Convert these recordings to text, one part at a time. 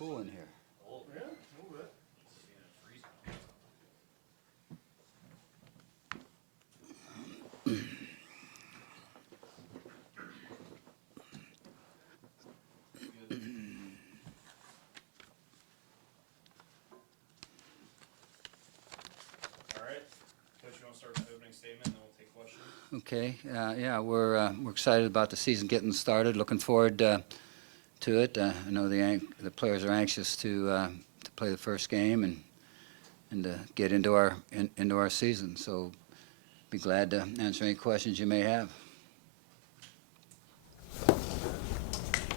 cool in here. Yeah, a little bit. All right. Coach, you want to start with the opening statement, and then we'll take questions? Okay, yeah, we're excited about the season getting started. Looking forward to it. I know the players are anxious to play the first game and to get into our season. So, be glad to answer any questions you may have.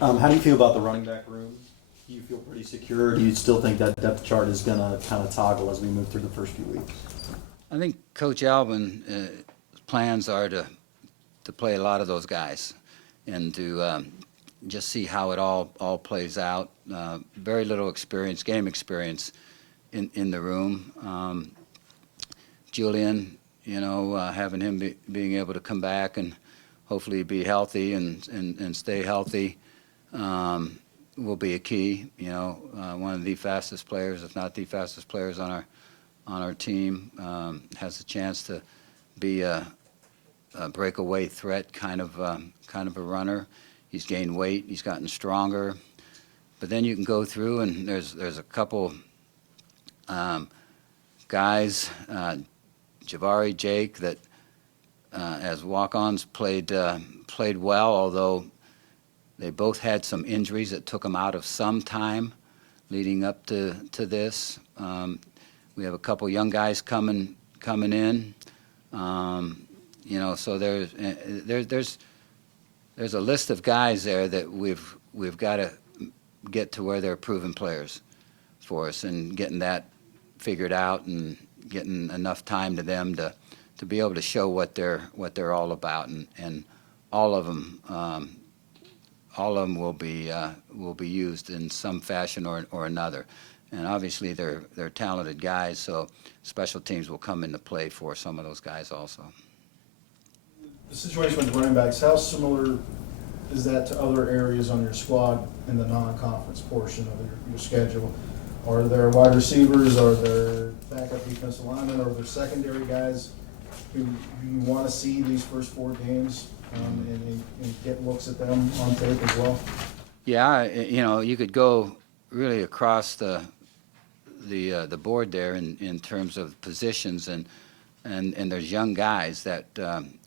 How do you feel about the running back room? Do you feel pretty secure? Or do you still think that depth chart is going to kind of toggle as we move through the first few weeks? I think Coach Albin's plans are to play a lot of those guys and to just see how it all plays out. Very little game experience in the room. Julian, having him being able to come back and hopefully be healthy and stay healthy will be a key. One of the fastest players, if not the fastest players on our team, has the chance to be a breakaway threat kind of a runner. He's gained weight. He's gotten stronger. But then you can go through and there's a couple guys, Javari, Jake, that as walk-ons played well, although they both had some injuries that took them out of some time leading up to this. We have a couple young guys coming in. So there's a list of guys there that we've got to get to where they're proven players for us, and getting that figured out and getting enough time to them to be able to show what they're all about, and all of them will be used in some fashion or another. And obviously they're talented guys, so special teams will come into play for some of those guys also. The situation with running backs, how similar is that to other areas on your squad in the non-conference portion of your schedule? Are there wide receivers? Are there backup defensive linemen? Are there secondary guys who you want to see these first 4 games and get looks at them on tape as well? Yeah, you could go really across the board there in terms of positions, and there's young guys that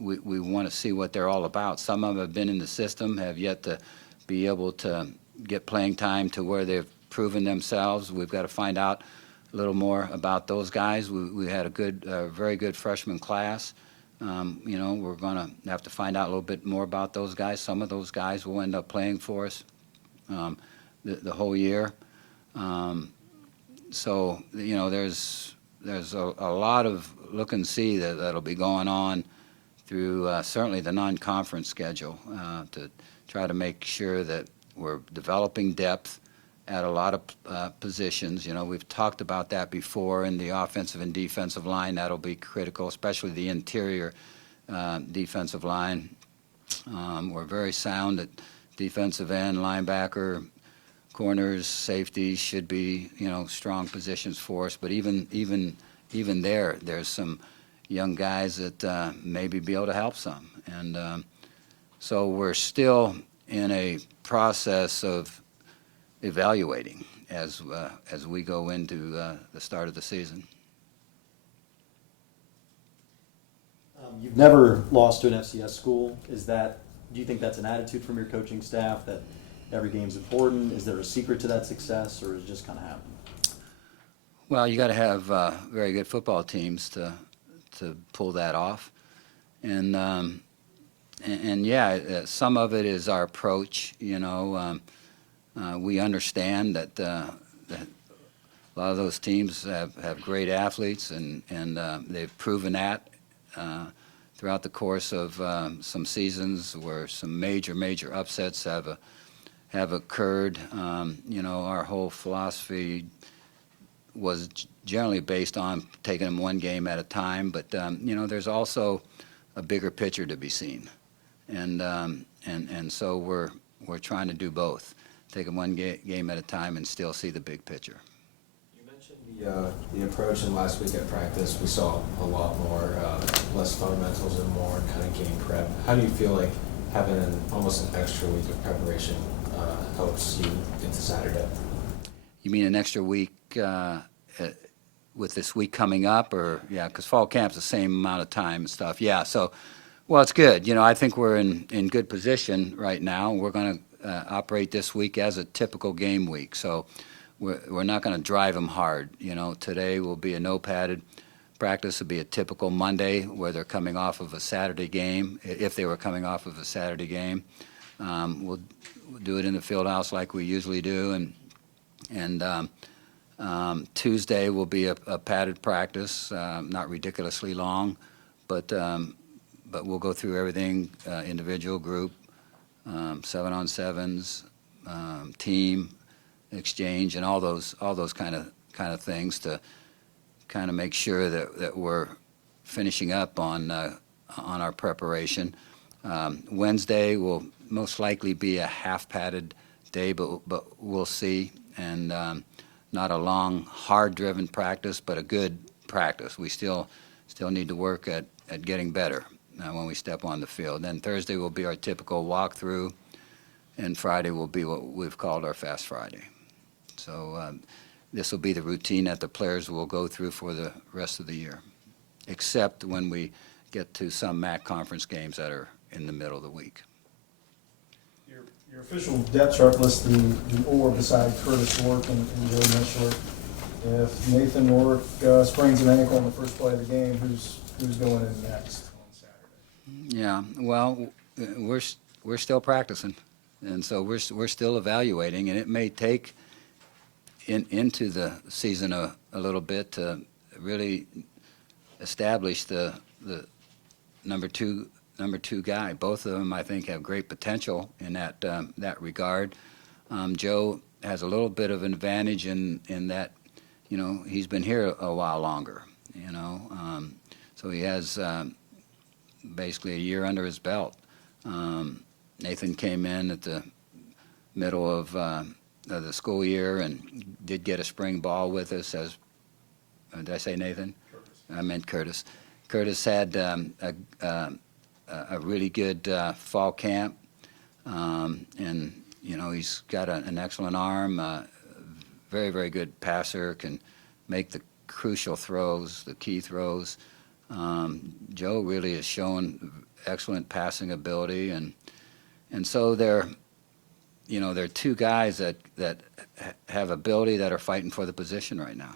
we want to see what they're all about. Some of them have been in the system, have yet to be able to get playing time to where they've proven themselves. We've got to find out a little more about those guys. We had a very good freshman class. We're going to have to find out a little bit more about those guys. Some of those guys will end up playing for us the whole year. So there's a lot of look and see that'll be going on through certainly the non-conference schedule to try to make sure that we're developing depth at a lot of positions. We've talked about that before in the offensive and defensive line. That'll be critical, especially the interior defensive line. We're very sound at defensive end, linebacker, corners, safeties should be strong positions for us. But even there's some young guys that maybe be able to help some. And so we're still in a process of evaluating as we go into the start of the season. You've never lost to an FCS school. Do you think that's an attitude from your coaching staff that every game's important? Is there a secret to that success, or is it just kind of happened? Well, you got to have very good football teams to pull that off, and yeah, some of it is our approach. We understand that a lot of those teams have great athletes, and they've proven that throughout the course of some seasons where some major upsets have occurred. Our whole philosophy was generally based on taking them one game at a time, but there's also a bigger picture to be seen, and so we're trying to do both. take it one game at a time and still see the big picture. You mentioned the approach in last week at practice. We saw a lot more, less fundamentals and more kind of game prep. How do you feel like having almost an extra week of preparation helps you into Saturday? You mean an extra week with this week coming up, or yeah, because fall camp's the same amount of time and stuff. Yeah, so well, it's good. You know, I think we're in good position right now. We're going to operate this week as a typical game week, so we're not going to drive them hard. You know, today will be a no padded practice. Will be a typical Monday where they're coming off of a Saturday game. If they were coming off of a Saturday game, we'll do it in the field house like we usually do, and Tuesday will be a padded practice, not ridiculously long, but we'll go through everything, individual, group, 7-on-7s, team, exchange, and all those kind of things to kind of make sure that we're finishing up on our preparation. Wednesday will most likely be a half padded day, but we'll see, and not a long, hard-driven practice, but a good practice. We still need to work at getting better when we step on the field. Then Thursday will be our typical walkthrough, and Friday will be what we've called our Fast Friday. So this will be the routine that the players will go through for the rest of the year, except when we get to some MAC conference games that are in the middle of the week. Your official depth chart lists the or beside Curtis Rourke and Joe Mitchell. If Nathan Rourke sprains an ankle on the first play of the game, who's going in next on Saturday? Yeah, well, we're still practicing, and so we're still evaluating, and it may take into the season a little bit to really establish the number two guy. Both of them, I think, have great potential in that regard. Joe has a little bit of an advantage in that, you know, he's been here a while longer, you know, so he has basically a year under his belt. Nathan came in at the middle of the school year and did get a spring ball with us. As did I say Nathan? Curtis. I meant Curtis. Curtis had a really good fall camp, and you know, he's got an excellent arm, very, very good passer, can make the crucial throws, the key throws. Joe really has shown excellent passing ability, and so they're two guys that have ability that are fighting for the position right now.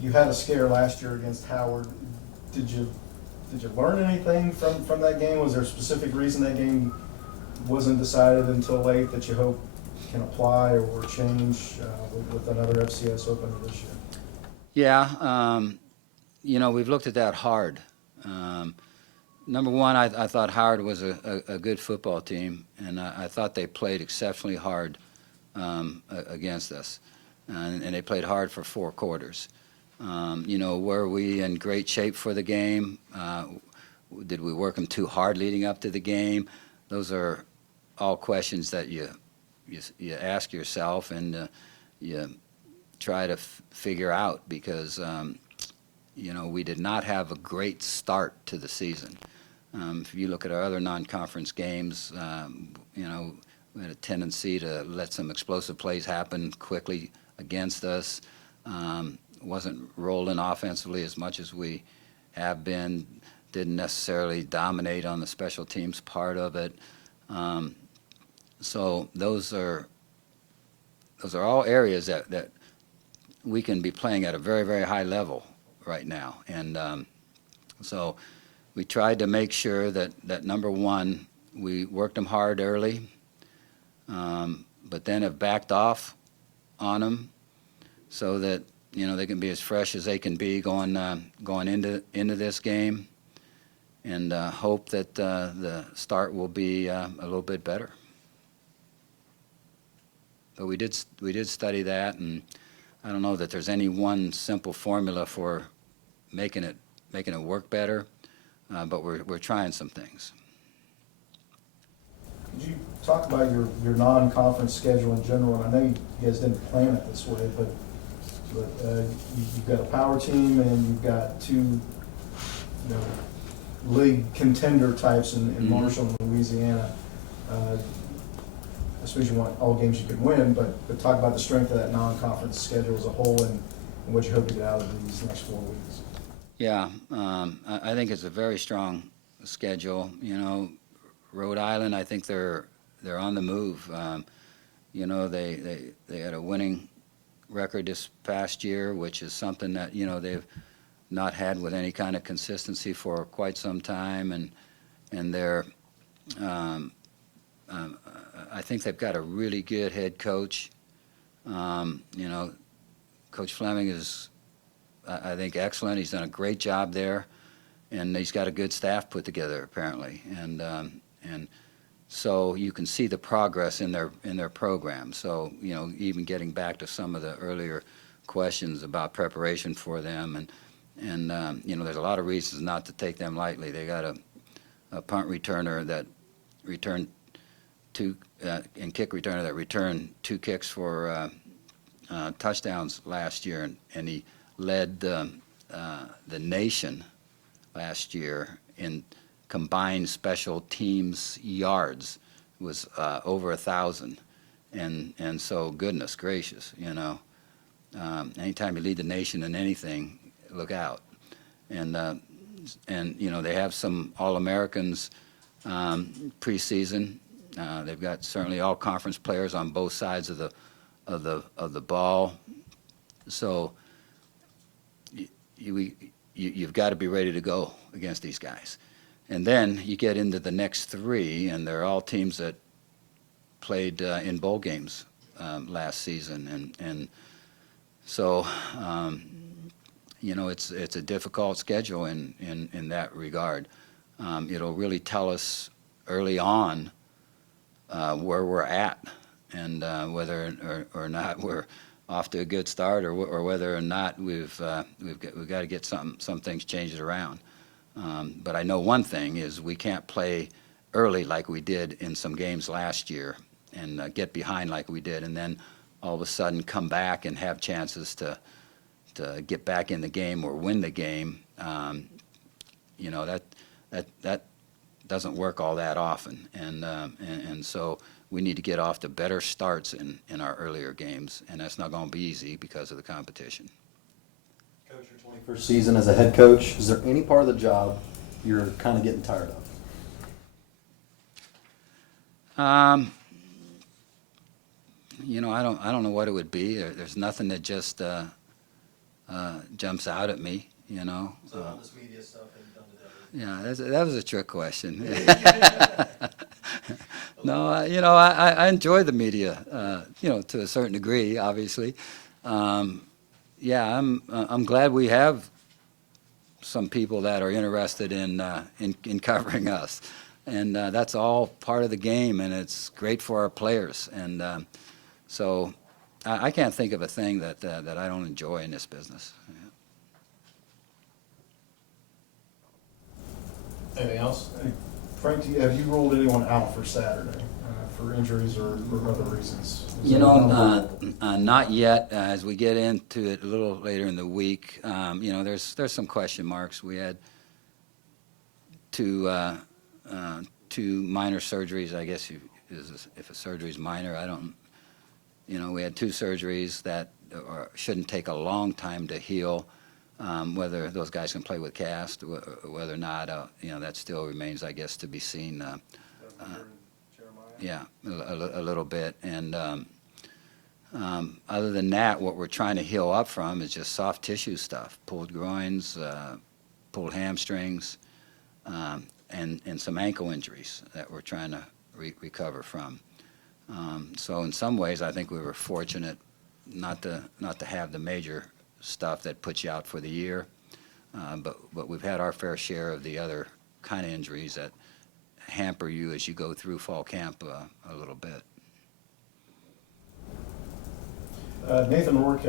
You had a scare last year against Howard. Did you learn anything from that game? Was there a specific reason that game wasn't decided until late that you hope can apply or change with another FCS opener this year? Yeah, you know, we've looked at that hard. Number one, I thought Howard was a good football team, and I thought they played exceptionally hard against us, and they played hard for 4 quarters. You know, were we in great shape for the game? Did we work them too hard leading up to the game? Those are all questions that you ask yourself, and you try to figure out, because you know, we did not have a great start to the season. If you look at our other non-conference games, you know, we had a tendency to let some explosive plays happen quickly against us. Wasn't rolling offensively as much as we have been. Didn't necessarily dominate on the special teams part of it. So those are all areas that we can be playing at a very, very high level right now. And so we tried to make sure that number one, we worked them hard early, but then have backed off on them so that, you know, they can be as fresh as they can be going into this game, and hope that the start will be a little bit better. But we did study that, and I don't know that there's any one simple formula for making it work better, but we're trying some things. Could you talk about your non-conference schedule in general? And I know you guys didn't plan it this way, but you've got a power team and you've got two, league contender types in Marshall and Louisiana. I suppose you want all games you can win, but talk about the strength of that non-conference schedule as a whole and what you hope to get out of these next 4 weeks. Yeah, I think it's a very strong schedule. Rhode Island, I think they're on the move. They had a winning record this past year, which is something that they've not had with any kind of consistency for quite some time, and they're I think they've got a really good head coach. Coach Fleming is, I think, excellent. He's done a great job there, and he's got a good staff put together apparently, and so you can see the progress in their program. So even getting back to some of the earlier questions about preparation for them, and there's a lot of reasons not to take them lightly. They got a punt returner that returned two and kick returner that returned 2 kicks for touchdowns last year, and he led the nation last year in combined special teams yards. It was over 1,000, and so goodness gracious, anytime you lead the nation in anything, look out. And they have some All-Americans preseason. They've got certainly all conference players on both sides of the ball. So you've got to be ready to go against these guys. And then you get into the next 3, and they're all teams that played in bowl games last season, and so it's a difficult schedule in that regard. It'll really tell us early on where we're at, and whether or not we're off to a good start, or whether or not we've got to get some things changed around. But I know one thing is we can't play early like we did in some games last year, and get behind like we did, and then all of a sudden come back and have chances to get back in the game or win the game. That doesn't work all that often, and so we need to get off to better starts in our earlier games, and that's not going to be easy because of the competition. Coach, your 21st season as a head coach, is there any part of the job you're kind of getting tired of? I don't know what it would be. There's nothing that just jumps out at me. So all this media stuff that you've done today. Yeah, that was a trick question. No, I enjoy the media, to a certain degree, obviously. Yeah, I'm glad we have some people that are interested in covering us, and that's all part of the game, and it's great for our players. And so I can't think of a thing that I don't enjoy in this business. Yeah. Anything else? Frank, have you ruled anyone out for Saturday for injuries or other reasons? Not yet. As we get into it a little later in the week, there's some question marks. We had two minor surgeries. I guess if a surgery is minor, I don't. We had 2 surgeries that shouldn't take a long time to heal. Whether those guys can play with cast, whether or not, that still remains, I guess, to be seen. Yeah, a little bit. And other than that, what we're trying to heal up from is just soft tissue stuff, pulled groins, pulled hamstrings, and some ankle injuries that we're trying to recover from. So in some ways, I think we were fortunate not to have the major stuff that puts you out for the year, but we've had our fair share of the other kind of injuries that hamper you as you go through fall camp a little bit. Nathan Rourke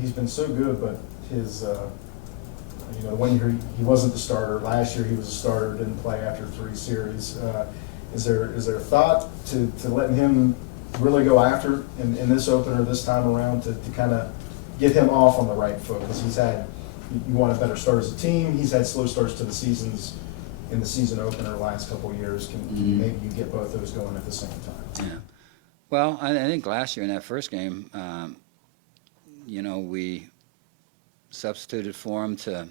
he's been so good, but his, one year he wasn't the starter. Last year he was a starter, didn't play after 3 series. Is there thought to letting him really go after in this opener this time around to kind of get him off on the right foot? Because you want a better start as a team. He's had slow starts to the seasons in the season opener last couple of years. Can maybe you get both those going at the same time? Yeah. Well, I think last year in that first game, we substituted for him to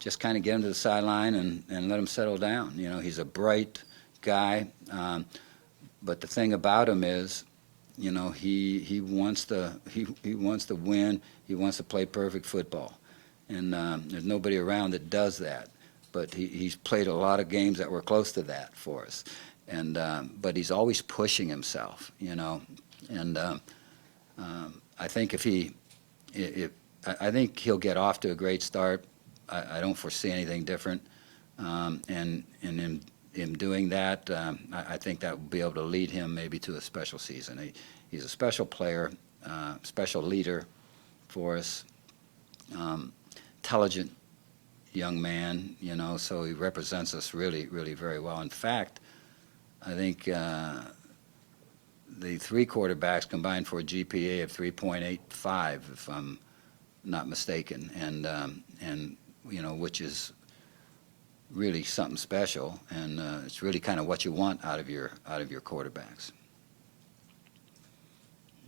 just kind of get him to the sideline and let him settle down. He's a bright guy, but the thing about him is, he wants to win. He wants to play perfect football, and there's nobody around that does that. But he's played a lot of games that were close to that for us, and but he's always pushing himself, and I think I think he'll get off to a great start. I don't foresee anything different, and in doing that, I think that will be able to lead him maybe to a special season. He's a special player, special leader for us, intelligent young man, so he represents us really, really very well. In fact, I think the three quarterbacks combined for a GPA of 3.85, if I'm not mistaken, and which is really something special, and it's really kind of what you want out of your quarterbacks.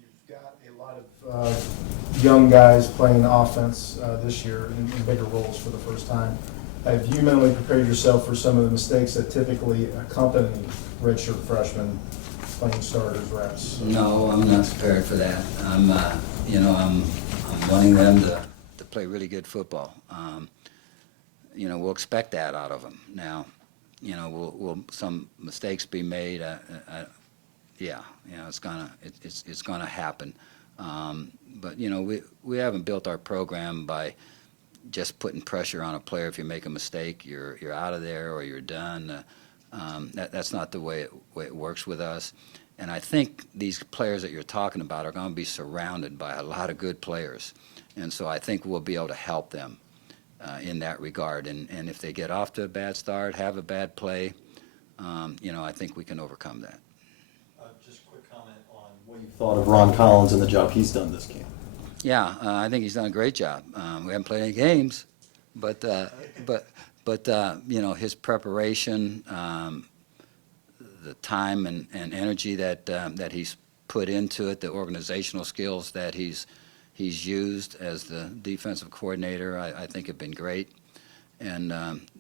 You've got a lot of young guys playing offense this year in bigger roles for the first time. Have you mentally prepared yourself for some of the mistakes that typically accompany redshirt freshmen playing starters reps? No, I'm not prepared for that. I'm wanting them to play really good football. We'll expect that out of them. Now, will some mistakes be made? It's gonna happen. But we haven't built our program by just putting pressure on a player. If you make a mistake, you're out of there or you're done. That's not the way it works with us. And I think these players that you're talking about are going to be surrounded by a lot of good players. And so I think we'll be able to help them in that regard. And if they get off to a bad start, have a bad play, I think we can overcome that. Just a quick comment on what you thought of Ron Collins and the job he's done this camp. Yeah, I think he's done a great job. We haven't played any games, but his preparation, the time and energy that he's put into it, the organizational skills that he's used as the defensive coordinator, I think have been great. And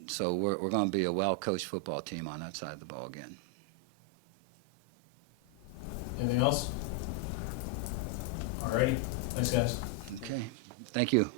so we're going to be a well-coached football team on that side of the ball again. Anything else? All righty. Thanks, guys. Okay. Thank you.